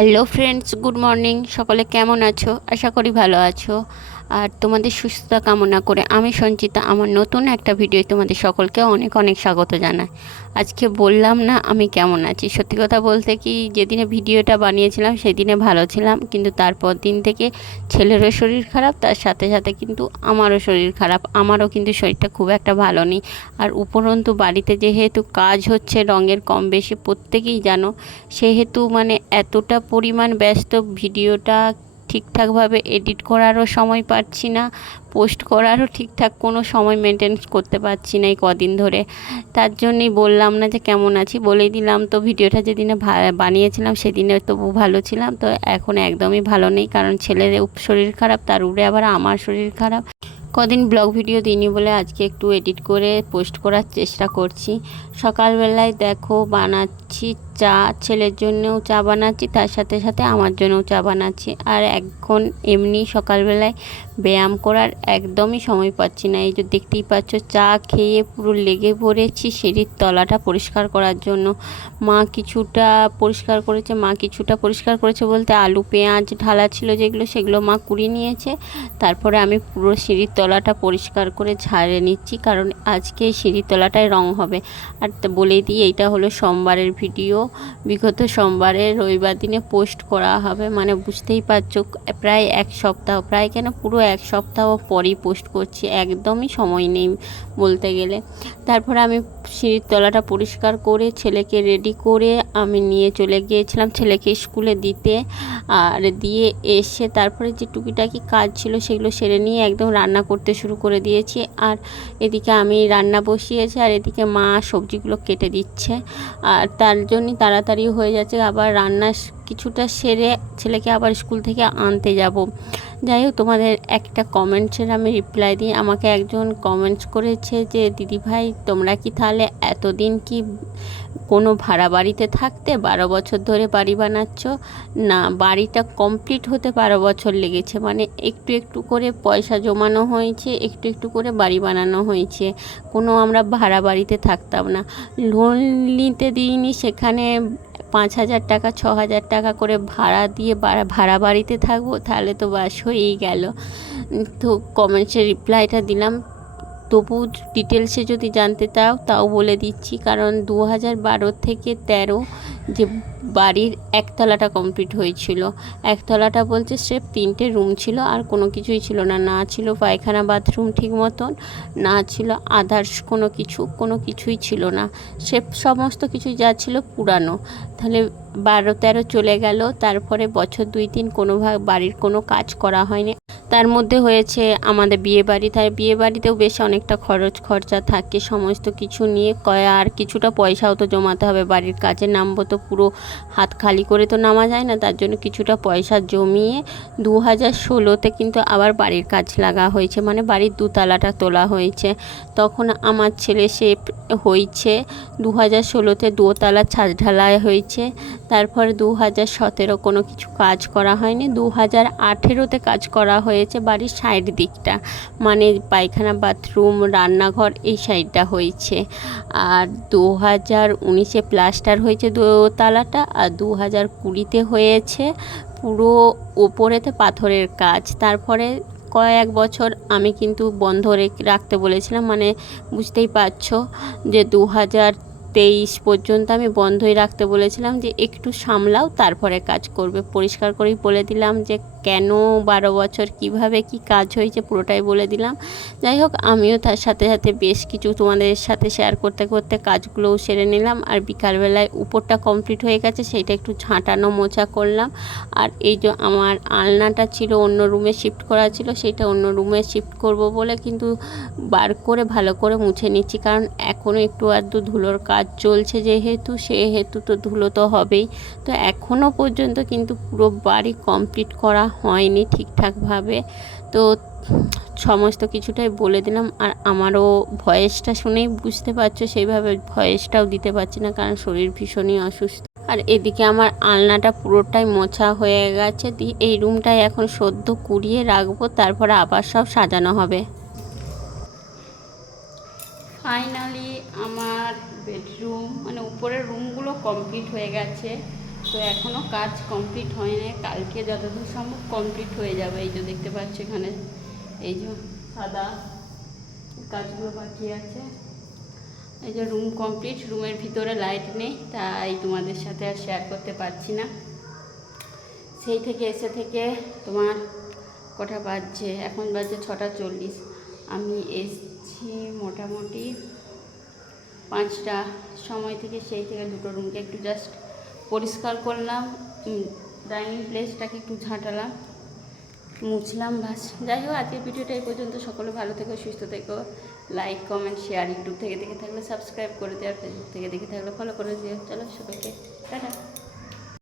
Hello friends, good morning. সকলে কেমন আছো? আশা করি ভালো আছো। আর তোমাদের সুস্থতা কামনা করে আমি সঞ্চিতা আমার নতুন একটা ভিডিও তোমাদের সকলকে অনেক অনেক স্বাগত জানাই। আজকে বললাম না আমি কেমন আছি। সত্যি কথা বলতে কি, যেদিনে ভিডিওটা বানিয়েছিলাম সেদিনে ভালো ছিলাম, কিন্তু তারপর দিন থেকে ছেলেরও শরীর খারাপ, তার সাথে সাথে কিন্তু আমারও শরীর খারাপ। আমারও কিন্তু শরীরটা খুব একটা ভালো নেই। আর উপরন্তু বাড়িতে যেহেতু কাজ হচ্ছে রঙের, কম বেশি প্রত্যেকেই জানো, সেহেতু মানে এতটা পরিমাণ ব্যস্ত, ভিডিওটা ঠিকঠাকভাবে এডিট করারও সময় পাচ্ছি না, পোস্ট করারও ঠিকঠাক কোনো সময় মেনটেন করতে পারছি না এই কদিন ধরে। তার জন্যই বললাম না যে কেমন আছি, বলেই দিলাম। তো ভিডিওটা যেদিনে বানিয়েছিলাম সেদিনে তবু ভালো ছিলাম, তো এখন একদমই ভালো নেই, কারণ ছেলের শরীর খারাপ, তার উপরে আবার আমার শরীর খারাপ। কদিন ব্লগ ভিডিও দিইনি বলে আজকে একটু এডিট করে পোস্ট করার চেষ্টা করছি। সকালবেলায় দেখো বানাচ্ছি চা, ছেলের জন্যও চা বানাচ্ছি, তার সাথে সাথে আমার জন্যও চা বানাচ্ছি। আর এখন এমনি সকালবেলায় ব্যায়াম করার একদমই সময় পাচ্ছি না। এই যে দেখতেই পাচ্ছ, চা খেয়ে পুরো লেগে পড়েছি সিঁড়ির তলাটা পরিষ্কার করার জন্য। মা কিছুটা পরিষ্কার করেছে বলতে আলু পেঁয়াজ ঢালা ছিল যেগুলো, সেগুলো মা কুড়িয়ে নিয়েছে। তারপরে আমি পুরো সিঁড়ির তলাটা পরিষ্কার করে ঝাড়ে নিচ্ছি, কারণ আজকে সিঁড়ির তলাটায় রং হবে। আর বলেই দিই, এইটা হলো সোমবারের ভিডিও। বিগত সোমবারে রবিবার দিনে পোস্ট করা হবে, মানে বুঝতেই পারছো প্রায় এক সপ্তাহ, প্রায় কেন পুরো এক সপ্তাহ পরেই পোস্ট করছি, একদমই সময় নেই বলতে গেলে। তারপরে আমি সিঁড়ির তলাটা পরিষ্কার করে ছেলেকে রেডি করে আমি নিয়ে চলে গিয়েছিলাম ছেলেকে স্কুলে দিতে। আর দিয়ে এসে তারপরে যে টুকিটাকি কাজ ছিল সেগুলো সেরে নিয়ে একদম রান্না করতে শুরু করে দিয়েছি। আর এদিকে আমি রান্না বসিয়েছি, আর এদিকে মা সবজিগুলো কেটে দিচ্ছে। আর তার জন্যই তাড়াতাড়ি হয়ে যাচ্ছে। আবার রান্না কিছুটা সেরে ছেলেকে আবার স্কুল থেকে আনতে যাব। যাই হোক, তোমাদের একটা কমেন্টসের আমি রিপ্লাই দিই। আমাকে একজন কমেন্টস করেছে যে দিদিভাই, তোমরা কি তাহলে এতদিন কি কোনো ভাড়া বাড়িতে থাকতে 12 বছর ধরে বাড়ি বানাচ্ছ? না, বাড়িটা কমপ্লিট হতে 12 বছর লেগেছে, মানে একটু একটু করে পয়সা জমানো হয়েছে, একটু একটু করে বাড়ি বানানো হয়েছে। কোনো আমরা ভাড়া বাড়িতে থাকতাম না, লোন নিতে দিইনি, সেখানে 5,000 টাকা 6,000 টাকা করে ভাড়া দিয়ে ভাড়া বাড়িতে থাকবো, তাহলে তো বাস হয়েই গেল। তো কমেন্টসের রিপ্লাইটা দিলাম। তবু ডিটেলসে যদি জানতে চাও তাও বলে দিচ্ছি, কারণ 2012 থেকে 13 যে বাড়ির একতলাটা কমপ্লিট হয়েছিল। একতলাটা বলতে স্রেফ 3টে রুম ছিল, আর কোনো কিছুই ছিল না। না ছিল পায়খানা বাথরুম ঠিক মতন, না ছিল আদার্স কোনো কিছুই ছিল না। স্রেফ সমস্ত কিছু যা ছিল পুরানো। তাহলে 12-13 চলে গেল, তারপরে বছর 2-3 বাড়ির কোনো কাজ করা হয়নি। তার মধ্যে হয়েছে আমাদের বিয়ে বাড়ি, তাই বিয়ে বাড়িতেও বেশ অনেকটা খরচা থাকে সমস্ত কিছু নিয়ে। আর কিছুটা পয়সাও তো জমাতে হবে, বাড়ির কাজে নামবো তো পুরো হাত খালি করে তো নামা যায় না। তার জন্য কিছুটা পয়সা জমিয়ে 2016-তে কিন্তু আবার বাড়ির কাজ লাগা হয়েছে, মানে বাড়ির 2তলাটা তোলা হয়েছে। তখন আমার ছেলে সে হয়েছে 2016-তে 2তলা ছাদ ঢালাই হয়েছে। তারপরে 2017 কোনো কিছু কাজ করা হয়নি, 2018-তে কাজ করা হয়েছে বাড়ির সাইড দিকটা, মানে পায়খানা বাথরুম রান্নাঘর এই সাইডটা হয়েছে। আর 2019-এ প্লাস্টার হয়েছে 2তলাটা, আর 2020-তে হয়েছে পুরো ওপরেতে পাথরের কাজ। তারপরে কয়েক বছর আমি কিন্তু বন্ধ রাখতে বলেছিলাম, মানে বুঝতেই পারছো যে 2023 পর্যন্ত আমি বন্ধই রাখতে বলেছিলাম, যে একটু সামলাও তারপরে কাজ করবে। পরিষ্কার করেই বলে দিলাম যে কেন 12 বছর কিভাবে কি কাজ হয়েছে পুরোটাই বলে দিলাম। যাই হোক, আমিও তার সাথে সাথে বেশ কিছু তোমাদের সাথে শেয়ার করতে করতে কাজগুলোও সেরে নিলাম। আর বিকালবেলায় উপরটা কমপ্লিট হয়ে গেছে, সেইটা একটু ঝাঁটানো মোছা করলাম। আর এই যে আমার আলনাটা ছিল অন্য রুমে শিফট করা ছিল, সেটা অন্য রুমে শিফট করব বলে কিন্তু বার করে ভালো করে মুছে নিচ্ছি, কারণ এখনও একটু আধটু ধুলোর কাজ চলছে যেহেতু, সেহেতু তো ধুলো তো হবেই। তো এখনও পর্যন্ত কিন্তু পুরো বাড়ি কমপ্লিট করা হয়নি ঠিকঠাকভাবে। তো সমস্ত কিছুটাই বলে দিলাম। আর আমারও ভয়েসটা শুনেই বুঝতে পারছো, সেইভাবে ভয়েসটাও দিতে পারছি না, কারণ শরীর ভীষণই অসুস্থ। আর এদিকে আমার আলনাটা পুরোটাই মোছা হয়ে গেছে, এই রুমটাই এখন সদ্য কুড়িয়ে রাখবো, তারপরে আবার সব সাজানো হবে। ফাইনালি আমার বেডরুম, মানে উপরের রুমগুলো কমপ্লিট হয়ে গেছে। তো এখনও কাজ কমপ্লিট হয়নি, কালকে যতদূর সম্ভব কমপ্লিট হয়ে যাবে। এই যে দেখতে পাচ্ছি এখানে এই যে সাদা কাজগুলো বাকি আছে। এই যে রুম কমপ্লিট, রুমের ভিতরে লাইট নেই, তাই তোমাদের সাথে আর শেয়ার করতে পারছি না। সেই থেকে এসে থেকে তোমার কটা বাজছে, এখন বাজছে 6:40। আমি এসছি মোটামুটি 5টা সময় থেকে। সেই থেকে দুটো রুমকে একটু জাস্ট পরিষ্কার করলাম, ডাইনিং প্লেসটাকে একটু ঝাঁটালাম, মুছলাম, বাস। যাই হোক, আজকের ভিডিওটা এই পর্যন্ত। সকলে ভালো থেকো, সুস্থ থেকো। লাইক, কমেন্ট, শেয়ার, ইউটিউব থেকে দেখে থাকলে সাবস্ক্রাইব করে দিও, আর ফেসবুক থেকে দেখে থাকলে ফলো করে দিও। চলো সবাইকে টাটা।